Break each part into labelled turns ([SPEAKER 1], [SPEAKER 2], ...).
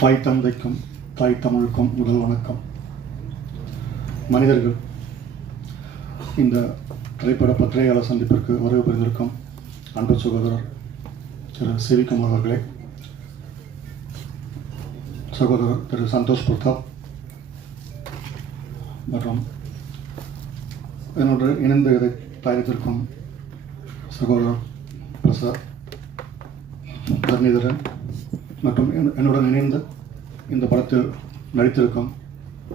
[SPEAKER 1] தாய் தந்தைக்கும் தாய் தமிழுக்கும் முதல் வணக்கம். மனிதர்கள் இந்த திரைப்பட பத்திரிகையாளர் சந்திப்பிற்கு வருகை புரிந்திருக்கும் அன்பு சகோதரர் திரு சிவிகுமார் அவர்களே சகோதரர் திரு சந்தோஷ் பிரதாப் மற்றும் என்னோடு இணைந்து இதை தயாரித்திருக்கும் சகோதரர் பிரசாத் தர்ணிதரன் மற்றும் என்னுடன் இணைந்து இந்த படத்தில் நடித்திருக்கும்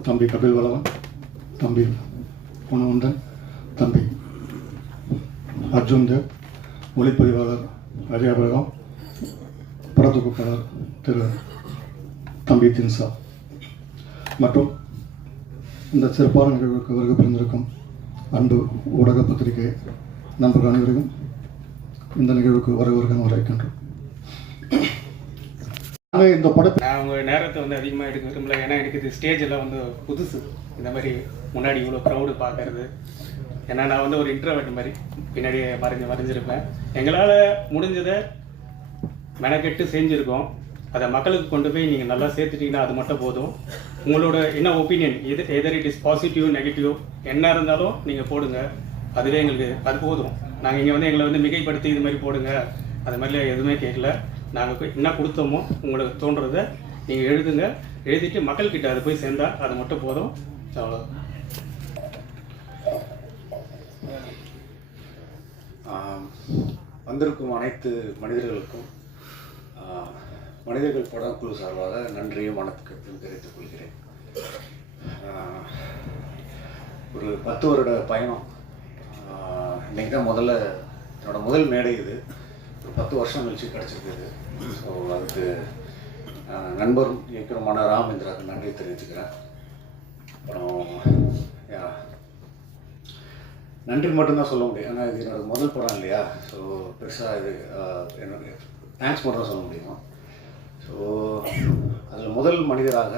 [SPEAKER 1] தம்பி கபில் வளவன் தம்பி குணவந்தன் தம்பி அர்ஜுன் தேவ் ஒளிப்பதிவாளர் அஜயபிரகம் படத்துக்குப்பாளர் படத்தொகுப்பாளர் திரு தம்பி தின்சா. மற்றும் இந்த சிறப்பான நிகழ்வுக்கு வருகை பிறந்திருக்கும் அன்பு ஊடக பத்திரிகை நண்பர்கள் அனைவரையும் இந்த நிகழ்வுக்கு வரவேற்க வரவேற்கின்றோம் நாங்கள் இந்த படத்தை
[SPEAKER 2] நான் உங்கள் நேரத்தை வந்து அதிகமாக எடுக்க விரும்பல ஏன்னா எனக்கு இது ஸ்டேஜ் எல்லாம் வந்து புதுசு. இந்த மாதிரி முன்னாடி இவ்வளோ ப்ரௌடு பார்க்கறது. ஏன்னா நான் வந்து ஒரு இன்ட்ரவெட் மாதிரி பின்னாடி மறைஞ்சு மறைஞ்சிருப்பேன் எங்களால் முடிஞ்சதை மெனக்கெட்டு செஞ்சுருக்கோம். அதை மக்களுக்கு கொண்டு போய் நீங்கள் நல்லா சேர்த்துட்டீங்கன்னா அது மட்டும் போதும். உங்களோட என்ன ஒப்பீனியன் எது either it is positive negative என்ன இருந்தாலும் நீங்கள் போடுங்க. அதுவே எங்களுக்கு அது போதும். நாங்கள் இங்கே வந்து எங்களை வந்து மிகைப்படுத்தி இது மாதிரி போடுங்க. அது மாதிரிலாம் எதுவுமே கேட்கல. நாங்கள் என்ன கொடுத்தோமோ உங்களுக்கு தோன்றதை நீங்கள் எழுதுங்க. எழுதிட்டு மக்கள்கிட்ட அது போய் சேர்ந்தால் அது மட்டும் போதும். அவ்வளோ
[SPEAKER 3] வந்திருக்கும் அனைத்து மனிதர்களுக்கும் மனிதர்கள் படக்குழு சார்பாக நன்றியும் வணக்கத்தையும் தெரிவித்துக் கொள்கிறேன். ஒரு பத்து வருட பயணம் இன்றைக்கி தான் முதல்ல என்னோடய முதல் மேடை இது. ஒரு பத்து வருஷம் கழிச்சு கிடச்சிருக்குது. ஸோ அதுக்கு நண்பரும் இயக்குனருமான ராமேந்திராவுக்கு நன்றி தெரிவித்துக்கிறேன் அப்புறம் நன்றி மட்டும்தான் சொல்ல முடியும். ஏன்னா இது என்னோடய முதல் படம் இல்லையா? ஸோ பெருசாக இது என்னுடைய தேங்க்ஸ் மட்டும் தான் சொல்ல முடியும். ஸோ அதில் முதல் மனிதராக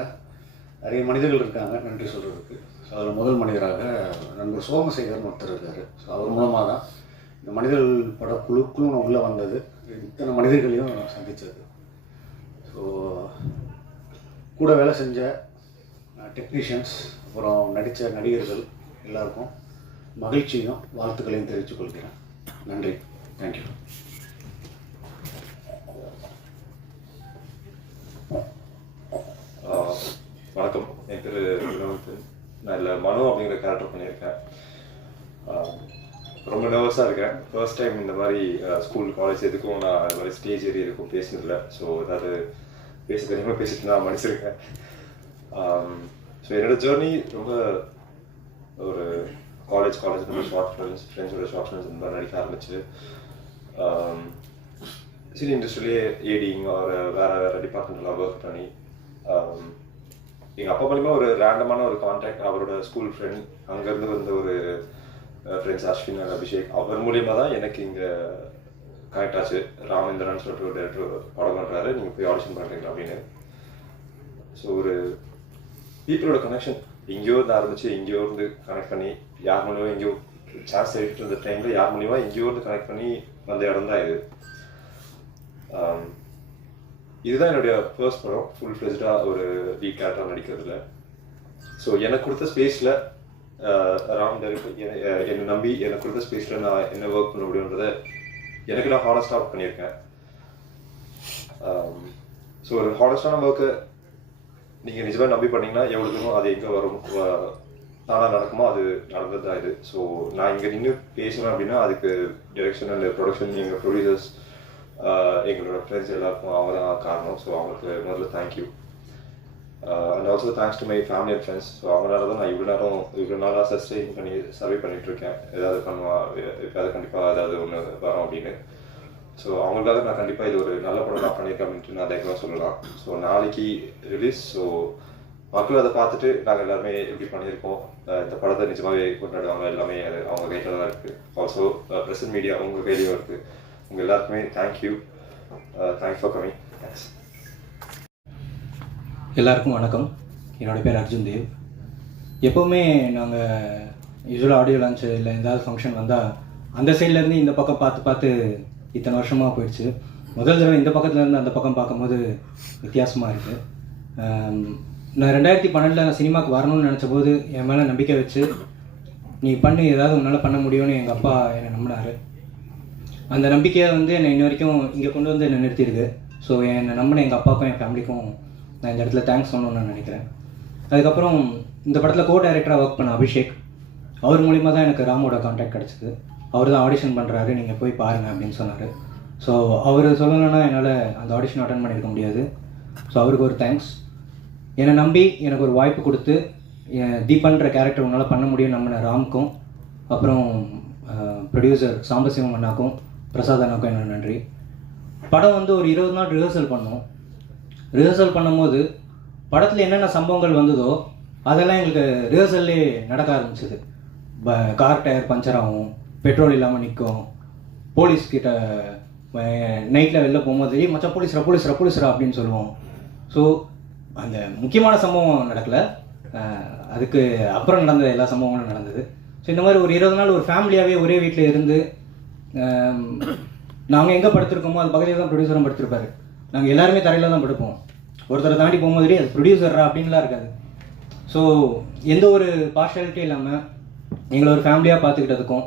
[SPEAKER 3] நிறைய மனிதர்கள் இருக்காங்க நன்றி சொல்கிறதுக்கு ஸோ அதில் முதல் மனிதராக நண்பர் சோமசேகர்னு ஒருத்தர் இருக்கார். ஸோ அவர் மூலமாக தான் இந்த மனிதர்கள் பட குழுக்குன்னு உள்ளே வந்தது. இத்தனை மனிதர்களையும் நான் சந்தித்தது. ஸோ கூட வேலை செஞ்ச டெக்னீஷியன்ஸ் அப்புறம் நடித்த நடிகர்கள் எல்லாருக்கும் மகிழ்ச்சியும் வாழ்த்துக்களையும் தெரிவித்துக் கொள்கிறேன். நன்றி. தேங்க்யூ
[SPEAKER 4] வணக்கம். என் பேர் வினோத். நான் இல்லை மனு அப்படிங்கிற கேரக்டர் பண்ணியிருக்கேன். ரொம்ப நர்வஸாக இருக்கேன். ஃபர்ஸ்ட் டைம் இந்த மாதிரி ஸ்கூல் காலேஜ் எதுக்கும் நான் இந்த மாதிரி ஸ்டேஜ் ஏறி எதுக்கும் பேசினதில்ல ஸோ ஏதாவது பேச தெரியாமல் பேசிட்டு நான் மன்னிச்சிருக்கேன். ஸோ என்னோட ஜேர்னி ரொம்ப ஒரு காலேஜ் காலேஜ் வந்து ஷார்ட் ஃபிலிம்ஸ் ஃப்ரெண்ட்ஸோட ஷார்ட் ஃபிலிம்ஸ் இந்த மாதிரி நடிக்க ஆரம்பிச்சு. சினி இண்டஸ்ட்ரியிலே ஏடிங் ஒரு வேறு வேறு டிபார்ட்மெண்ட்லாம் ஒர்க் பண்ணி எங்கள் அப்பா மூலிமா ஒரு ரேண்டமான ஒரு கான்டாக்ட் அவரோட ஸ்கூல் ஃப்ரெண்ட் அங்கேருந்து வந்த ஒரு ஃப்ரெண்ட்ஸ் அஸ்வின் அண்ட் அபிஷேக் அவர் மூலியமாக தான் எனக்கு இங்கே கனெக்ட் ஆச்சு. ராமேந்திரன் சொல்லிட்டு ஒரு டேரக்டர் படம் பண்ணுறாரு நீங்கள் போய் ஆடிஷன் பண்ணுறீங்க அப்படின்னு. ஸோ ஒரு பீப்புளோட கனெக்ஷன் எங்கேயோ இருந்து ஆரம்பிச்சு எங்கேயோ இருந்து கனெக்ட் பண்ணி யார் மூலியமாக எங்கேயோ சான்ஸ் எடுத்துட்டு இருந்த டைமில் யார் மூலியமாக எங்கேயோ இருந்து கனெக்ட் பண்ணி வந்த இடம் தான் இது. Um, இதுதான் என்னுடைய ஃபர்ஸ்ட் படம். ஃபுல் ஃப்ளெஜ்டாக ஒரு லீட் கேரக்டராக நடிக்கிறதுல. ஸோ எனக்கு கொடுத்த ஸ்பேஸில் ராம் டேரக்டர் என்னை நம்பி எனக்கு கொடுத்த ஸ்பேஸில் நான் என்ன ஒர்க் பண்ண முடியுன்றத எனக்கு நான் ஹானஸ்டாக பண்ணியிருக்கேன். ஸோ ஒரு ஹானஸ்டான ஒர்க்கை நீங்கள் நிஜமாக நம்பி பண்ணிங்கன்னா எவ்வளோ தூரம் அது எங்கே வரும் தானாக நடக்குமோ அது நடந்தது தான் இது. ஸோ நான் இங்கே நின்று பேசணும் அப்படின்னா அதுக்கு டிரெக்ஷன் அண்ட் ப்ரொடக்ஷன் எங்கள் ப்ரொடியூசர்ஸ் எங்களோட ஃப்ரெண்ட்ஸ் எல்லாருக்கும் அவங்க தான் காரணம். ஸோ அவங்களுக்கு முதல்ல thank you and also thanks to my family and friends so அவங்களால தான் நான் இவ்வளோ நேரம் இவ்வளோ நாளாக சஸ்டெயின் பண்ணி சர்வே பண்ணிகிட்ருக்கேன் ஏதாவது பண்ணுவா எப்பயாவது கண்டிப்பாக ஏதாவது ஒன்று வரும் அப்படின்னு. ஸோ அவங்களுக்காக நான் கண்டிப்பாக இது ஒரு நல்ல படம் நான் பண்ணியிருக்கேன் அப்படின்ட்டு நான் தைரியமாக சொல்லலாம். ஸோ நாளைக்கு ரிலீஸ் ஸோ மக்கள் அதை பார்த்துட்டு நாங்கள் எல்லாருமே எப்படி பண்ணியிருக்கோம்? இந்த படத்தை நிஜமாகவே கொண்டாடுவாங்க எல்லாமே அது அவங்க கையில் தான் இருக்குது ஆல்சோ ப்ரெசன்ட் மீடியா உங்கள் கையிலையும் இருக்குது உங்கள் எல்லாருக்குமே thank you thanks for coming thanks
[SPEAKER 5] எல்லாருக்கும் வணக்கம். என்னோடய பேர் அர்ஜுன் தேவ். எப்போவுமே நாங்கள் யூஸ்வலாக ஆடியோ லான்ச் இல்லை ஏதாவது ஃபங்க்ஷன் வந்தால் அந்த சைட்லேருந்து இந்த பக்கம் பார்த்து பார்த்து இத்தனை வருஷமாக போயிடுச்சு. முதல் தடவை இந்த பக்கத்துலேருந்து அந்த பக்கம் பார்க்கும்போது வித்தியாசமாக இருக்குது நான் ரெண்டாயிரத்தி பன்னெண்டில் நான் சினிமாவுக்கு வரணும்னு நினச்ச போது என் மேலே நம்பிக்கை வச்சு நீ பண்ணு ஏதாவது உன்னால் பண்ண முடியும்னு எங்கள் அப்பா என்னை நம்பினார். அந்த நம்பிக்கையை வந்து என்னை இன்ன வரைக்கும் இங்கே கொண்டு வந்து என்னை நிறுத்தியிருக்கு. ஸோ என்னை நம்பின எங்கள் அப்பாவுக்கும் என் ஃபேமிலிக்கும் நான் இந்த இடத்துல தேங்க்ஸ் சொல்லணும்னு நான் நினைக்கிறேன். அதுக்கப்புறம் இந்த படத்தில் கோ டைரக்டராக ஒர்க் பண்ண அபிஷேக் அவர் மூலிமா தான் எனக்கு ராமோட காண்டாக்ட் கிடச்சிது. அவர் தான் ஆடிஷன் பண்ணுறாரு நீங்கள் போய் பாருங்கள் அப்படின்னு சொன்னார். ஸோ அவர் சொல்லணும்னா என்னால் அந்த ஆடிஷன் அட்டன் பண்ணியிருக்க முடியாது. ஸோ அவருக்கு ஒரு தேங்க்ஸ் என்னை நம்பி எனக்கு ஒரு வாய்ப்பு கொடுத்து தீபன்ற கேரக்டர் உன்னால் பண்ண முடியும் நம்பின ராம்க்கும் அப்புறம் ப்ரொடியூசர் சாம்பசிவம் அண்ணாக்கும் பிரசாத் அண்ணாக்கும் என்னோட நன்றி. படம் வந்து ஒரு இருபது நாள் ரிஹர்சல் பண்ணோம். ரிஹர்சல் பண்ணும்போது படத்தில் என்னென்ன சம்பவங்கள் வந்ததோ அதெல்லாம் எங்களுக்கு ரிஹர்சல்லே நடக்க ஆரம்பிச்சது. ப கார் டயர் பஞ்சர் ஆகும் பெட்ரோல் இல்லாமல் நிற்கும் போலீஸ் கிட்ட நைட்டில் வெளில போகும்போது "ஏய் மச்சான் போலீஸ்ரா போலீஸ்ரா போலீஸ்ரா அப்படின்னு சொல்லுவோம். ஸோ அந்த முக்கியமான சம்பவம் நடக்கலை. அதுக்கு அப்புறம் நடந்த எல்லா சம்பவங்களும் நடந்தது. ஸோ இந்த மாதிரி ஒரு இருபது நாள் ஒரு ஃபேமிலியாகவே ஒரே வீட்டில் இருந்து நாங்கள் எங்கே படுத்திருக்கோமோ அது பக்கத்தில் தான் ப்ரொடியூசரும் படுத்திருப்பாரு. நாங்கள் எல்லாருமே தரையில் தான் படுப்போம். ஒருத்தரை தாண்டி போகும்போது அது ப்ரொடியூசரா அப்படின்லாம் இருக்காது. ஸோ எந்த ஒரு பார்ஷாலிட்டி இல்லாமல் எங்களை ஒரு ஃபேமிலியாக பார்த்துக்கிட்டதுக்கும்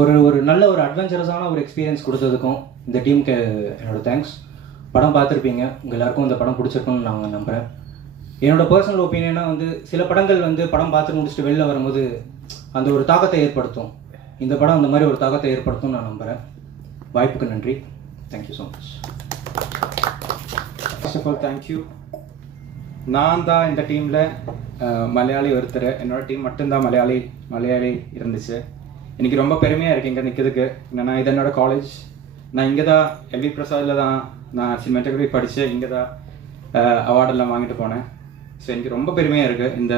[SPEAKER 5] ஒரு ஒரு நல்ல ஒரு அட்வென்ச்சரஸான ஒரு எக்ஸ்பீரியன்ஸ் கொடுத்ததுக்கும் இந்த டீமுக்கு என்னோடய தேங்க்ஸ் படம் பார்த்துருப்பீங்க. உங்கள் எல்லாருக்கும் இந்த படம் பிடிச்சிருக்குன்னு நான் நம்புகிறேன் என்னோட பர்சனல் ஒப்பீனியனாக வந்து சில படங்கள் வந்து படம் பார்த்து முடிச்சுட்டு வெளில வரும்போது அந்த ஒரு தாக்கத்தை ஏற்படுத்தும். இந்த படம் அந்த மாதிரி ஒரு தாக்கத்தை ஏற்படுத்தும் நான் நம்புகிறேன் வாய்ப்புக்கு நன்றி. Thank you so much
[SPEAKER 6] first of all thank you நான் தான் இந்த டீமில் மலையாளி ஒருத்தர். என்னோட டீம் மட்டும்தான் மலையாளி மலையாளி இருந்துச்சு. எனக்கு ரொம்ப பெருமையாக இருக்குது இங்கே நிற்கிறதுக்கு என்னன்னா இது என்னோட காலேஜ் நான் இங்கே தான் எல்வி பிரசாதில் தான் நான் சினிமாட்டோகிராஃபி படித்து இங்கே தான் அவார்டெல்லாம் வாங்கிட்டு போனேன். ஸோ எனக்கு ரொம்ப பெருமையாக இருக்குது இந்த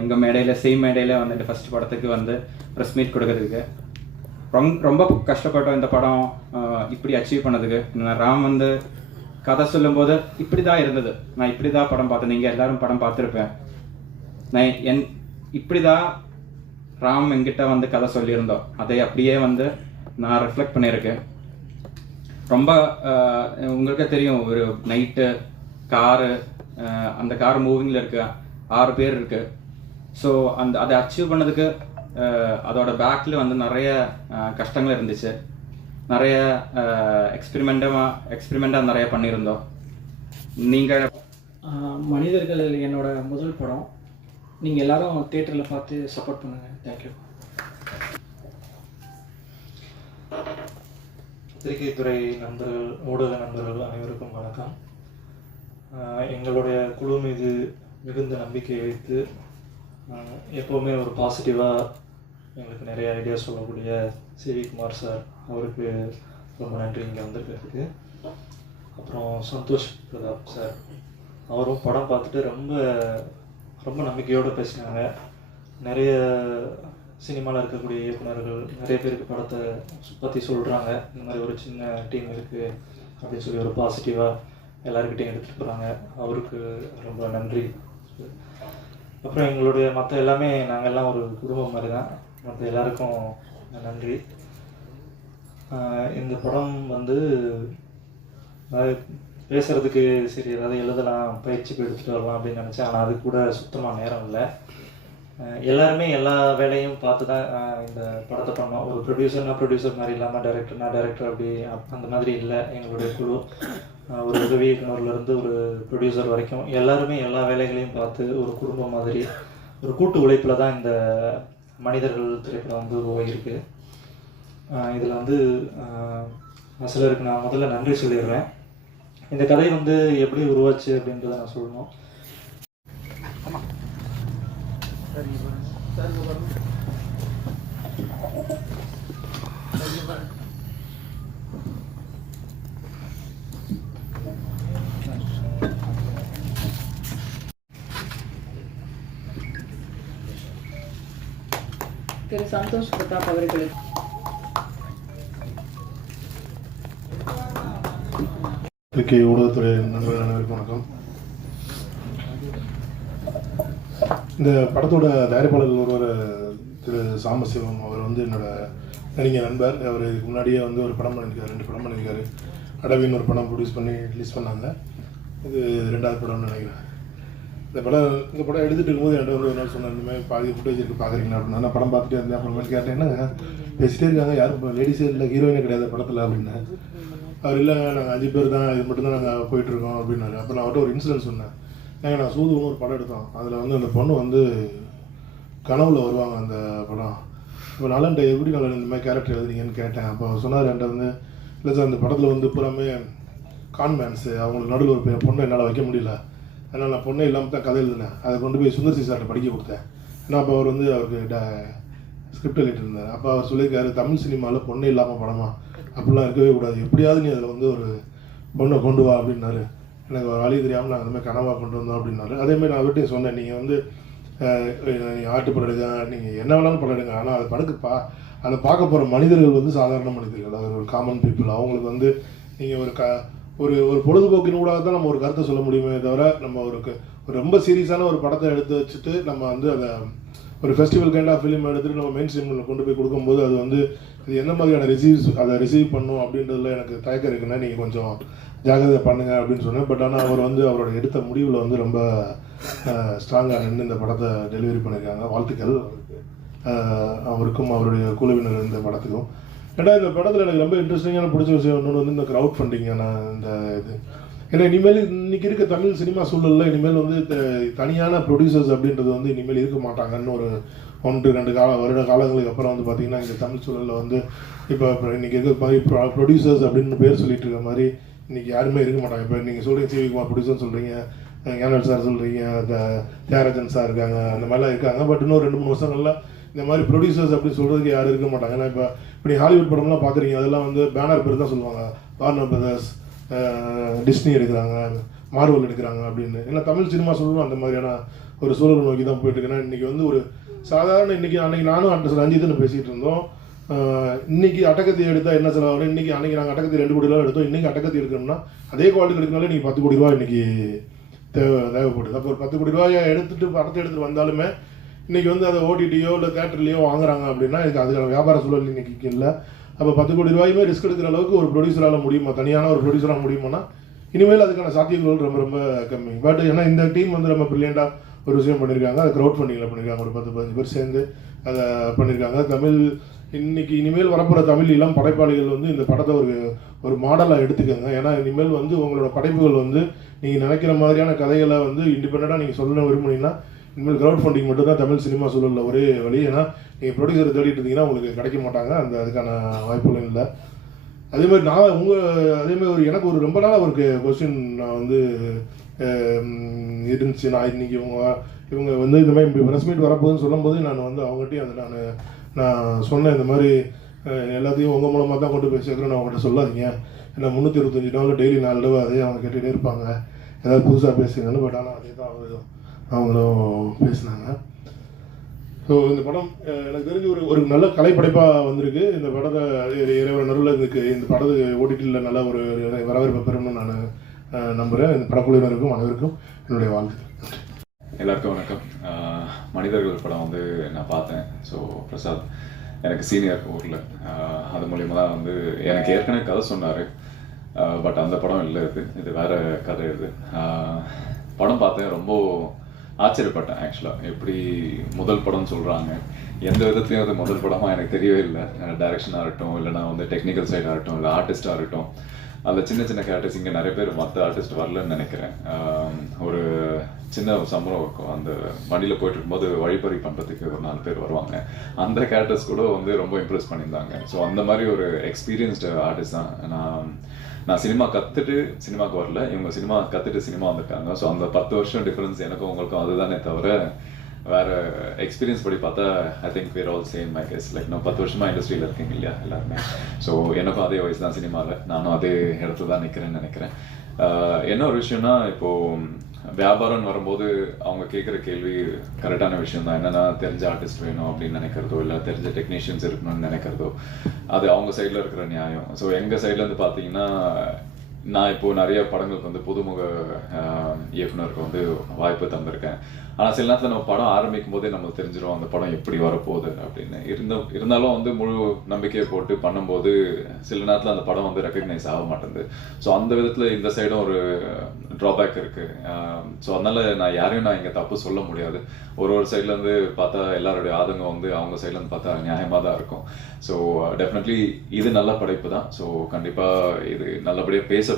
[SPEAKER 6] எங்கள் மேடையில் சேம் மேடையில் வந்து இந்த ஃபஸ்ட் படத்துக்கு வந்து ப்ரெஸ் மீட் கொடுக்கறதுக்கு. ரொம்ப ரொம்ப கஷ்டப்பட்டோம் இந்த படம் இப்படி அச்சீவ் பண்ணதுக்கு. நான் ராம் வந்து கதை சொல்லும்போது இப்படி தான் இருந்தது. நான் இப்படி தான் படம் பார்த்தேன். நீங்கள் எல்லாரும் படம் பார்த்துருப்பேன். நான் என் இப்படி தான் ராம் என்கிட்ட வந்து கதை சொல்லியிருந்தோம். அதை அப்படியே வந்து நான் ரிஃப்ளெக்ட் பண்ணியிருக்கேன். ரொம்ப உங்களுக்கே தெரியும் ஒரு நைட்டு காரு அந்த கார் மூவிங்கில் இருக்கு ஆறு பேர் இருக்கு. ஸோ அந்த அதை அச்சீவ் பண்ணதுக்கு அதோட பேக்கில் வந்து நிறைய கஷ்டங்கள் இருந்துச்சு. நிறைய எக்ஸ்பிரிமெண்ட்டாக எக்ஸ்பிரிமெண்ட்டாக நிறைய பண்ணியிருந்தோம். நீங்கள்
[SPEAKER 7] மனிதர்கள் என்னோட முதல் படம். நீங்கள் எல்லாரும் தேட்டரில் பார்த்து சப்போர்ட் பண்ணுங்கள் தேங்க்யூ
[SPEAKER 8] பத்திரிகைத்துறை நண்பர்கள் ஊடக நண்பர்கள் அனைவருக்கும் வணக்கம். எங்களுடைய குழு மீது மிகுந்த நம்பிக்கை வைத்து எப்போவுமே ஒரு பாசிட்டிவாக எங்களுக்கு நிறைய ஐடியா சொல்லக்கூடிய சிவி குமார் சார் அவருக்கு ரொம்ப நன்றி இங்கே வந்திருக்கிறதுக்கு. அப்புறம் சந்தோஷ் பிரதாப் சார் அவரும் படம் பார்த்துட்டு ரொம்ப ரொம்ப நம்பிக்கையோடு பேசினாங்க. நிறைய சினிமாவில் இருக்கக்கூடிய இயக்குனர்கள் நிறைய பேருக்கு படத்தை பற்றி சொல்கிறாங்க இந்த மாதிரி ஒரு சின்ன டீம் இருக்குது அப்படின்னு சொல்லி ஒரு பாசிட்டிவாக எல்லாருக்கிட்டையும் எடுத்துகிட்டு போகிறாங்க அவருக்கு ரொம்ப நன்றி. அப்புறம் எங்களுடைய மற்ற எல்லாமே நாங்கள்லாம் ஒரு குடும்பம் மாதிரி தான் மற்ற எல்லாருக்கும் நன்றி. இந்த படம் வந்து பேசுகிறதுக்கு சரி ஏதாவது எழுதலாம் பயிற்சிக்கு எடுத்துகிட்டு வரலாம் அப்படின்னு நினச்சேன். ஆனால் அது கூட சுத்தமாக நேரம் இல்லை. எல்லாருமே எல்லா வேலையும் பார்த்து தான் இந்த படத்தை பண்ணோம். ஒரு ப்ரொடியூசர்னா ப்ரொடியூசர் மாதிரி இல்லாமல் டைரக்டர்னா டைரக்டர் அப்படி அந்த மாதிரி இல்லை. எங்களுடைய குழு ஒரு உதவி இயக்குனர்லேருந்து ஒரு ப்ரொடியூசர் வரைக்கும் எல்லாருமே எல்லா வேலைகளையும் பார்த்து ஒரு குடும்பம் மாதிரி ஒரு கூட்டு உழைப்பில் தான் இந்த மனிதர்கள் திரைப்படம் வந்து போயிருக்கு இதில் வந்து சிலருக்கு நான் முதல்ல நன்றி சொல்லிடுறேன். இந்த கதை வந்து எப்படி உருவாச்சு அப்படின்றத நான் சொல்லணும்.
[SPEAKER 9] திரு சந்தோஷ் பிரதாப் அவர்களுக்கு
[SPEAKER 1] ஊடகத்துறை நண்பர்கள் அனைவருக்கும் வணக்கம். இந்த படத்தோட தயாரிப்பாளர் ஒருவர் திரு சாம்பசிவம் அவர் வந்து என்னோட நடிகை நண்பர். அவர் இதுக்கு முன்னாடியே வந்து ஒரு படம் பண்ணியிருக்காரு ரெண்டு படம் பண்ணியிருக்காரு.
[SPEAKER 10] அடவின்னு ஒரு படம் ப்ரொடியூஸ் பண்ணி ரிலீஸ் பண்ணாங்க. இது ரெண்டாவது படம்னு நினைக்கிறேன். இந்த படம் இந்த படம் எடுத்துட்டு இருக்கும்போது என்கிட்ட வந்து ஒரு சொன்னார் இந்த மாதிரி பாதி ஃபுட்டேஜ் எடுத்து பார்க்குறீங்களா அப்படின்னா? நான் படம் பார்த்துட்டே இருந்தேன் அப்புறமேட்டு கேட்டேன் என்னங்க? பேசிட்டே இருக்காங்க யாரும் லேடிஸே இல்லை ஹீரோயினே கிடையாது படத்தில் அப்படின்னு அவர் இல்லை நாங்கள் அஞ்சு பேர் தான் இது மட்டும்தான் நாங்கள் போயிட்டுருக்கோம் அப்படின்னாரு. அப்போ நான் அவர்கிட்ட ஒரு இன்சிடென்ட் சொன்னேன். ஏங்க நான் சூதுவும் ஒரு படம் எடுத்தோம். அதில் வந்து அந்த பொண்ணு வந்து கனவுல வருவாங்க அந்த படம். இப்போ நலன்ட்ட எப்படி நலன் இந்த மாதிரி கேரக்டர் எழுதுனீங்கன்னு கேட்டேன். அப்போ சொன்னார் என்கிட்ட வந்து இல்லை சார் அந்த படத்தில் வந்து பூராமே கான்மேன்ஸு அவங்களுக்கு நடுவில் ஒரு பெ- பொண்ணை என்னால் வைக்க முடியல. அதனால் நான் பொண்ணே இல்லாமல் தான் கதை எழுதினேன். அதை கொண்டு போய் சுந்தர்சி சார்கிட்ட படிக்க கொடுத்தேன். ஏன்னா அப்போ அவர் வந்து அவருக்கு ஸ்கிரிப்ட் எழுதிட்டு இருந்தார். அப்போ அவர் சொல்லியிருக்காரு தமிழ் சினிமாவில் பொண்ணே இல்லாமல் படமா? அப்படிலாம் இருக்கவே கூடாது. எப்படியாவது நீ அதில் வந்து ஒரு பொண்ணை கொண்டு வா அப்படின்னாரு. எனக்கு ஒரு வழி தெரியாமல் நாங்கள் அந்தமாதிரி கனவாக கொண்டு வந்தோம் அப்படின்னாரு. அதேமாதிரி நான் அவர்கிட்டையும் சொன்னேன் நீங்கள் வந்து நீங்கள் ஆட்டு படம் எடுங்க. நீங்கள் என்ன வேணாலும் படம் எடுங்க. ஆனால் அதை படக்கு பா அதை பார்க்க போகிற மனிதர்கள் வந்து சாதாரண மனிதர்கள். அது ஒரு காமன் பீப்புள் அவங்களுக்கு வந்து நீங்கள் ஒரு க ஒரு ஒரு பொழுதுபோக்கின் ஊடாக தான் நம்ம ஒரு கருத்தை சொல்ல முடியுமே தவிர நம்ம ஒரு ரொம்ப சீரியஸான ஒரு படத்தை எடுத்து வச்சுட்டு நம்ம வந்து அதை ஒரு ஃபெஸ்டிவல் கைண்ட் ஆஃப் ஃபிலிம் எடுத்துட்டு நம்ம மெயின் ஸ்ட்ரீமில் கொண்டு போய் கொடுக்கும்போது அது வந்து இது என்ன மாதிரியான ரிசீவ்ஸ் அதை ரிசீவ் பண்ணும் அப்படின்றதுல எனக்கு தயக்கம் இருக்குன்னா நீங்கள் கொஞ்சம் ஜாகிரதை பண்ணுங்க அப்படின்னு சொன்னேன். பட் ஆனால் அவர் வந்து அவரோட எடுத்த முடிவில் வந்து ரொம்ப ஸ்ட்ராங்காக நின்று இந்த படத்தை டெலிவரி பண்ணியிருக்காங்க வாழ்த்துக்கள் அவருக்கும் அவருடைய குழுவினர் இந்த படத்துக்கும். ஏன்னா இந்த படத்தில் எனக்கு ரொம்ப இன்ட்ரெஸ்டிங்கான பிடிச்ச விஷயம் இன்னொன்று வந்து இந்த க்ரௌட் ஃபண்டிங்க நான் இந்த இது ஏன்னா இனிமேல் இன்னைக்கு இருக்க தமிழ் சினிமா சூழலில் இனிமேல் வந்து தனியான ப்ரொடியூசர்ஸ் அப்படின்றது வந்து இனிமேல் இருக்க மாட்டாங்கன்னு ஒரு ஒன்று ரெண்டு கால வருட காலங்களுக்கு அப்புறம் வந்து பார்த்தீங்கன்னா இந்த தமிழ் சூழலில் வந்து இப்போ இன்னைக்கு இருக்க மாதிரி ப்ரொடியூசர்ஸ் அப்படின்னு பேர் சொல்லிட்டு இருக்க மாதிரி இன்னைக்கு யாருமே இருக்க மாட்டாங்க இப்போ நீங்கள் சொல்கிறீங்க சிவிகுமார் ப்ரொடியூசர் சொல்கிறீங்க ஞானல் சார் சொல்கிறீங்க தியாகராஜன் சார் இருக்காங்க அந்த மாதிரிலாம் இருக்காங்க பட் இன்னும் ரெண்டு மூணு வருஷங்கள்லாம் இந்த மாதிரி ப்ரொடியூசர்ஸ் அப்படி சொல்கிறதுக்கு யாரும் இருக்க மாட்டாங்க. ஏன்னா இப்போ இப்படி ஹாலிவுட் படம்லாம் பார்க்குறீங்க அதெல்லாம் வந்து பேனர் பேர் தான் சொல்லுவாங்க. வார்னர் பிரதர்ஸ் டிஸ்னி எடுக்கிறாங்க மார்வல் எடுக்கிறாங்க அப்படின்னு. ஏன்னா தமிழ் சினிமா சொல்லணும் அந்த மாதிரியான ஒரு சூழல் நோக்கி தான் போயிட்டு இருக்கு. ஏன்னா வந்து ஒரு சாதாரண இன்னைக்கு அன்றைக்கி நானும் அந்த ரஞ்சித்துன்னு பேசிகிட்டு இருந்தோம். இன்னைக்கு அட்டகத்தி எடுத்தால் என்ன செலவாகும் இன்னைக்கு அன்னைக்கு நாங்கள் அட்டகத்தி ரெண்டு கோடி ரூபா எடுத்தோம். இன்னைக்கு அட்டகத்தி எடுக்கணும்னா அதே குவாலிட்டி எடுக்கனாலே நீங்கள் பத்து கோடி ரூபா இன்னைக்கு தேவை தேவைப்படுது. அப்போ ஒரு பத்து கோடி ரூபாயை எடுத்துட்டு படத்தை எடுத்துகிட்டு வந்தாலுமே இன்னைக்கு வந்து அதை ஓடிடியோ இல்லை தேட்டர்லையோ வாங்குறாங்க அப்படின்னா இதுக்கு அதுக்கான வியாபார சூழல் இன்னைக்கு இல்லை. அப்போ பத்து கோடி ரூபாயுமே ரிஸ்க் எடுக்கிற அளவுக்கு ஒரு ப்ரொடியூசரால் முடியுமா? தனியான ஒரு ப்ரொடியூசராக முடியுமானா இனிமேல் அதுக்கான சாத்தியங்கள் ரொம்ப ரொம்ப கம்மி. பட் ஏன்னா இந்த டீம் வந்து ரொம்ப ப்ரில்லியண்டாக ஒரு விஷயம் பண்ணியிருக்காங்க அது க்ரௌட் ஃபண்டிங்கில் பண்ணியிருக்காங்க ஒரு பத்து பதினஞ்சு பேர் சேர்ந்து அதை பண்ணியிருக்காங்க தமிழ் இன்னைக்கு இனிமேல் வரப்போகிற தமிழ் இளம் படைப்பாளிகள் வந்து இந்த படத்தை ஒரு ஒரு மாடலாக எடுத்துக்கோங்க. ஏன்னா இனிமேல் வந்து உங்களோட படைப்புகள் வந்து நீங்கள் நினைக்கிற மாதிரியான கதைகளை வந்து இண்டிபெண்ட்டாக நீங்கள் சொல்ல விரும்புனீங்கன்னா இனிமேல் க்ரௌட் ஃபண்டிங் மட்டும் தான் தமிழ் சினிமா சூழலில் ஒரே வழி. ஏன்னா நீங்கள் ப்ரொடியூசர் தேடிட்டு இருந்தீங்கன்னா உங்களுக்கு கிடைக்க மாட்டாங்க. அந்த அதுக்கான வாய்ப்புகளும் இல்லை. அதே மாதிரி நான் உங்கள் அதே மாதிரி ஒரு எனக்கு ஒரு ரொம்ப நாள் ஒரு கொஸ்டின் நான் வந்து இருந்துச்சு. நான் இன்னைக்கு இவங்க இவங்க வந்து இந்த மாதிரி ப்ரெஸ் மீட் வரப்போகுதுன்னு சொல்லும்போது நான் வந்து அவங்ககிட்டையும் அதை நான் நான் சொன்னேன். இந்த மாதிரி எல்லாத்தையும் உங்கள் மூலமாக தான் கொண்டு போய் சேர்க்குறேன்னு அவங்ககிட்ட சொல்லாதீங்க. ஏன்னா முந்நூற்றி இருபத்தஞ்சி நாளில் டெய்லி நாலு தடவை அதே அவங்க கேட்டுகிட்டே இருப்பாங்க. ஏதாவது புதுசாக பேசுங்கன்னு பட் ஆனால் அதே தான் அவங்க அவங்களும் பேசினாங்க. ஸோ இந்த படம் எனக்கு தெரிஞ்சு ஒரு ஒரு நல்ல கலைப்படைப்பாக வந்திருக்கு. இந்த படத்தை இறை- இறைவன் நடுவில் இதுக்கு இந்த படத்துக்கு ஓடிடியில் நல்ல ஒரு வரவேற்பை பெறணும்னு நான் நம்புகிறேன் இந்த படக்குழுவினருக்கும் அனைவருக்கும் என்னுடைய வாழ்த்து
[SPEAKER 11] எல்லாருக்கும் வணக்கம். மனிதர்கள் படம் வந்து நான் பார்த்தேன். ஸோ பிரசாத் எனக்கு சீனியர் ஊரில். அது மூலியமாக தான் வந்து எனக்கு ஏற்கனவே கதை சொன்னார். பட் அந்த படம் இல்லை இது. இது வேற கதை இது. படம் பார்த்தேன். ரொம்ப ஆச்சரியப்பட்டேன் ஆக்சுவலாக எப்படி முதல் படம்னு சொல்கிறாங்க எந்த விதத்துலையும் அது முதல் படமாக எனக்கு தெரியவே இல்லை. டைரக்ஷனாக இருக்கட்டும் இல்லைனா வந்து டெக்னிக்கல் சைடாக இருக்கட்டும் இல்லை ஆர்டிஸ்டாக இருக்கட்டும். அதில் சின்ன சின்ன கேரக்டர்ஸ் இங்கே நிறைய பேர் மற்ற ஆர்டிஸ்ட் வரலன்னு நினைக்கிறேன். ஒரு சின்ன சம்பளம் இருக்கும். அந்த வண்டியில் போயிட்டு இருக்கும்போது வழிபறி பண்ணுறதுக்கு ஒரு நாலு பேர் வருவாங்க. அந்த கேரக்டர்ஸ் கூட வந்து ரொம்ப இம்ப்ரெஸ் பண்ணியிருந்தாங்க. ஸோ அந்த மாதிரி ஒரு எக்ஸ்பீரியன்ஸ்டு ஆர்டிஸ்ட் தான். நான் நான் சினிமா கற்றுட்டு சினிமாவுக்கு வரல. இவங்க சினிமா கற்றுட்டு சினிமா வந்திருக்காங்க ஸோ அந்த பத்து வருஷம் டிஃப்ரென்ஸ் எனக்கும் உங்களுக்கும் அதுதானே தவிர வேற எக்ஸ்பீரியன்ஸ் படி பார்த்தா I think we're all same my case like நான் பத்து வருஷமா இண்டஸ்ட்ரியில் இருக்கீங்க இல்லையா எல்லாருமே? ஸோ எனக்கும் அதே வயசு தான் சினிமாவில் நானும் அதே இடத்துல தான் நிற்கிறேன்னு நினைக்கிறேன். என்ன ஒரு விஷயம்னா இப்போது வியாபாரம்னு வரும்போது அவங்க கேட்குற கேள்வி கரெக்டான விஷயம் தான் என்னன்னா தெரிஞ்ச ஆர்டிஸ்ட் வேணும் அப்படின்னு நினைக்கிறதோ இல்லை தெரிஞ்ச டெக்னீஷியன்ஸ் இருக்கணும்னு நினைக்கிறதோ அது அவங்க சைடில் இருக்கிற நியாயம். ஸோ எங்கள் சைட்லேருந்து பார்த்தீங்கன்னா நான் இப்போ நிறைய படங்களுக்கு வந்து புதுமுக ஆஹ், இயக்குனருக்கு வந்து வாய்ப்பு தந்திருக்கேன். ஆனால் சில நேரத்தில் நம்ம படம் ஆரம்பிக்கும் போதே நமக்கு தெரிஞ்சிடும் அந்த படம் எப்படி வரப்போகுது அப்படின்னு. இருந்த இருந்தாலும் வந்து முழு நம்பிக்கையை போட்டு பண்ணும்போது சில நேரத்தில் அந்த படம் வந்து ரெக்கக்னைஸ் ஆக மாட்டேங்குது. ஸோ அந்த விதத்தில் இந்த சைடும் ஒரு ட்ராபேக் இருக்குது ஸோ அதனால் நான் யாரையும் நான் இங்கே தப்பு சொல்ல முடியாது. ஒரு ஒரு சைட்லேருந்து பார்த்தா எல்லாருடைய ஆதங்கம் வந்து அவங்க சைட்லேருந்து பார்த்தா நியாயமாக தான் இருக்கும். ஸோ டெஃபினெட்லி இது நல்ல படைப்பு தான். ஸோ கண்டிப்பாக இது நல்லபடியாக பேச